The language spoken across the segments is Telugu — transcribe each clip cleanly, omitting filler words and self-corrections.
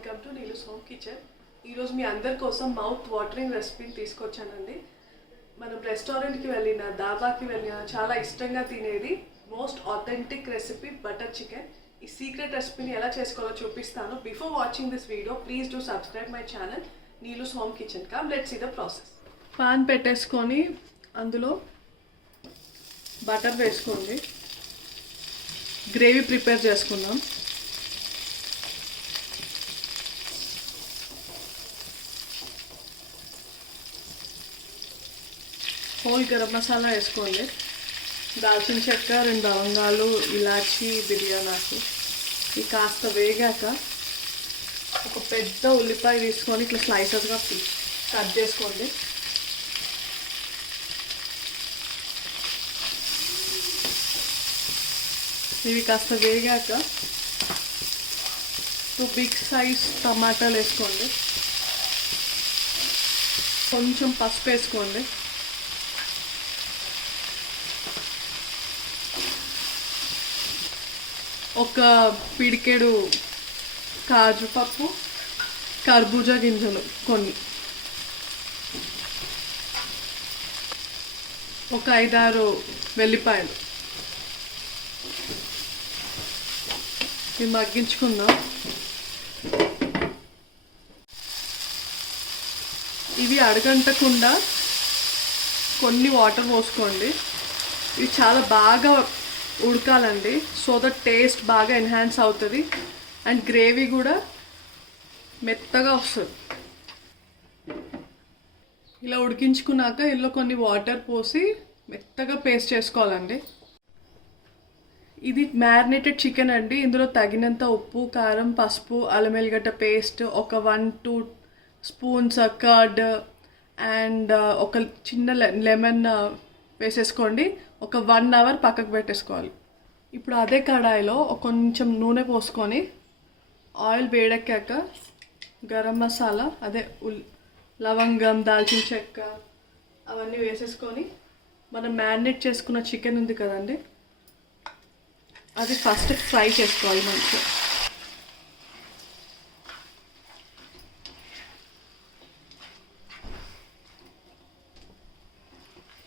Welcome to Neelu's home kitchen. ఈరోజు మీ అందరి కోసం మౌత్ వాటరింగ్ రెసిపీని తీసుకొచ్చానండి. మనం రెస్టారెంట్కి వెళ్ళినా దాబాకి వెళ్ళినా చాలా ఇష్టంగా తినేది most authentic recipe butter chicken. ఈ సీక్రెట్ రెసిపీని ఎలా చేసుకోవాలో చూపిస్తాను. Before watching this video please do subscribe my channel Neelu's home kitchen. Come let's see the process. Pan పెట్టేసుకొని అందులో బటర్ వేసుకోండి. గ్రేవీ ప్రిపేర్ చేసుకుందాం. హోల్ గరం మసాలా వేసుకోండి. దాల్చిన చెక్క, 2 లవంగాలు, ఇలాచి, బిర్యానాకు. ఇది కాస్త వేగాక ఒక పెద్ద ఉల్లిపాయ తీసుకొని ఇట్లా స్లైసెస్గా కట్ చేసుకోండి. ఇవి కాస్త వేగాక 2 బిగ్ సైజ్ టమాటాలు వేసుకోండి. కొంచెం పసుపు వేసుకోండి. ఒక పిడికెడు కాజు పప్పు, కర్బూజా గింజలు కొన్ని, ఒక 5-6 వెల్లిపాయలు. ఇవి మగ్గించుకుందాం. ఇవి అడగంటకుండా కొన్ని వాటర్ పోసుకోండి. ఇవి చాలా బాగా ఉడకాలండి. సో దట్ టేస్ట్ బాగా ఎన్హాన్స్ అవుతుంది అండ్ గ్రేవీ కూడా మెత్తగా వస్తుంది. ఇలా ఉడికించుకున్నాక ఇందులో కొన్ని వాటర్ పోసి మెత్తగా పేస్ట్ చేసుకోవాలండి. ఇది మ్యారినేటెడ్ చికెన్ అండి. ఇందులో తగినంత ఉప్పు, కారం, పసుపు, అల్లం వెల్లిగడ్డ పేస్ట్, ఒక 1-2 స్పూన్స్ కర్డ్ అండ్ ఒక చిన్న లెమన్ వేసేసుకోండి. ఒక 1 అవర్ పక్కకు పెట్టేసుకోవాలి. ఇప్పుడు అదే కడాయిలో కొంచెం నూనె పోసుకొని ఆయిల్ వేడెక్కాక గరం మసాలా, అదే లవంగం, దాల్చిన చెక్క అవన్నీ వేసేసుకొని మనం మ్యారినేట్ చేసుకున్న చికెన్ ఉంది కదండి, అది ఫస్ట్ ఫ్రై చేసుకోవాలి మంచిగా.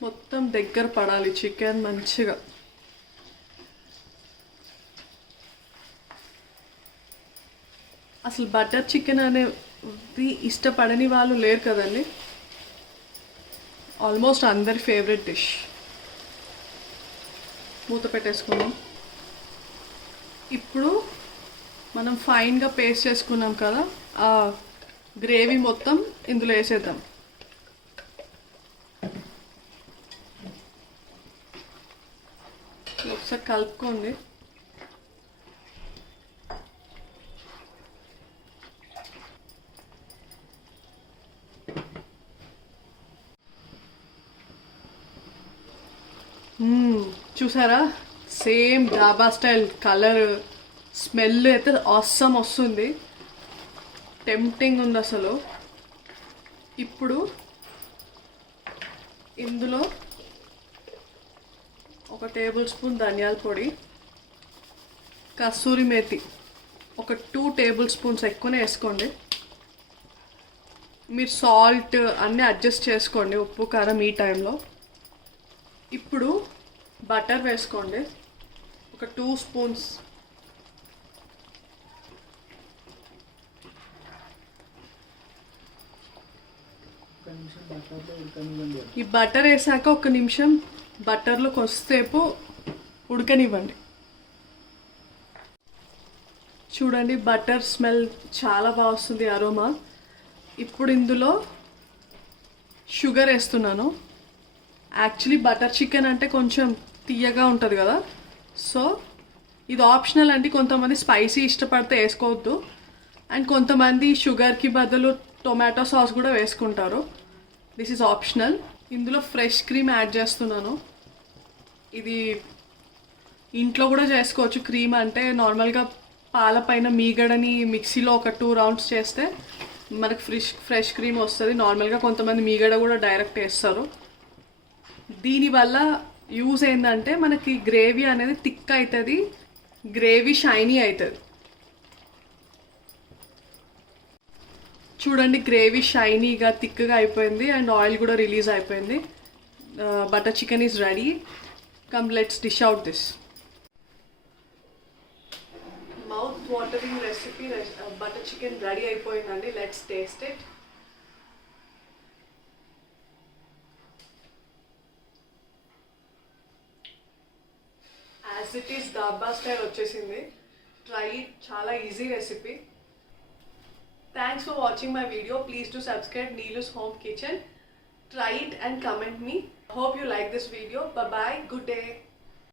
మొత్తం దగ్గర పడాలి చికెన్ మంచిగా. అసలు బటర్ చికెన్ అనేది ఇష్టపడని వాళ్ళు లేరు కదండి. ఆల్మోస్ట్ అందరి ఫేవరెట్ డిష్. మూత పెట్టేసుకున్నాం. ఇప్పుడు మనం ఫైన్గా పేస్ట్ చేసుకున్నాం కదా, ఆ గ్రేవీ మొత్తం ఇందులో వేసేద్దాం. ఒకసారి కలుపుకోండి. చూసారా, సేమ్ డాబా స్టైల్ కలర్, స్మెల్ అయితే ఆసమ్ వస్తుంది. టెంప్టింగ్ ఉంది అసలు. ఇప్పుడు ఇందులో ఒక టేబుల్ స్పూన్ ధనియాల పొడి, కస్తూరి మేతి ఒక 2 టేబుల్ స్పూన్స్ ఎక్కువనే వేసుకోండి. మీరు సాల్ట్ అన్నీ అడ్జస్ట్ చేసుకోండి, ఉప్పు కారం ఈ టైంలో. ఇప్పుడు బటర్ వేసుకోండి, ఒక 2 స్పూన్స్. ఈ బటర్ వేసాక 1 నిమిషం బటర్లో కొద్దిసేపు ఉడకనివ్వండి. చూడండి, బటర్ స్మెల్ చాలా బాగా వస్తుంది, అరోమా. ఇప్పుడు ఇందులో షుగర్ వేస్తున్నాను. యాక్చువల్లీ బటర్ చికెన్ అంటే కొంచెం తీయగా ఉంటుంది కదా, సో ఇది ఆప్షనల్ అండి. కొంతమంది స్పైసీ ఇష్టపడితే వేసుకోవద్దు, అండ్ కొంతమంది షుగర్కి బదులు టొమాటో సాస్ కూడా వేసుకుంటారు. This is optional. ఇందులో ఫ్రెష్ క్రీమ్ యాడ్ చేస్తున్నాను. ఇది ఇంట్లో కూడా చేసుకోవచ్చు. క్రీమ్ అంటే నార్మల్గా పాల పైన మీగడని మిక్సీలో ఒక 2 రౌండ్స్ చేస్తే మనకు ఫ్రెష్ క్రీమ్ వస్తుంది. నార్మల్గా కొంతమంది మీగడ కూడా డైరెక్ట్ వేస్తారు. దీనివల్ల యూజ్ ఏంటంటే మనకి గ్రేవీ అనేది థిక్ అవుతుంది, గ్రేవీ షైనీ అవుతుంది. చూడండి గ్రేవీ షైనీగా థిక్గా అయిపోయింది అండ్ ఆయిల్ కూడా రిలీజ్ అయిపోయింది. Butter chicken is ready. Come let's dish out this. Mouth watering recipe butter chicken ready అయిపోయిందండి. Let's taste it. As it is dhaba style వచ్చేసింది. ట్రై ఇట్, చాలా easy recipe. Thanks for watching my video. Please do subscribe Neelu's Home Kitchen. Try it and comment me. Hope you like this video. Bye bye. Good day.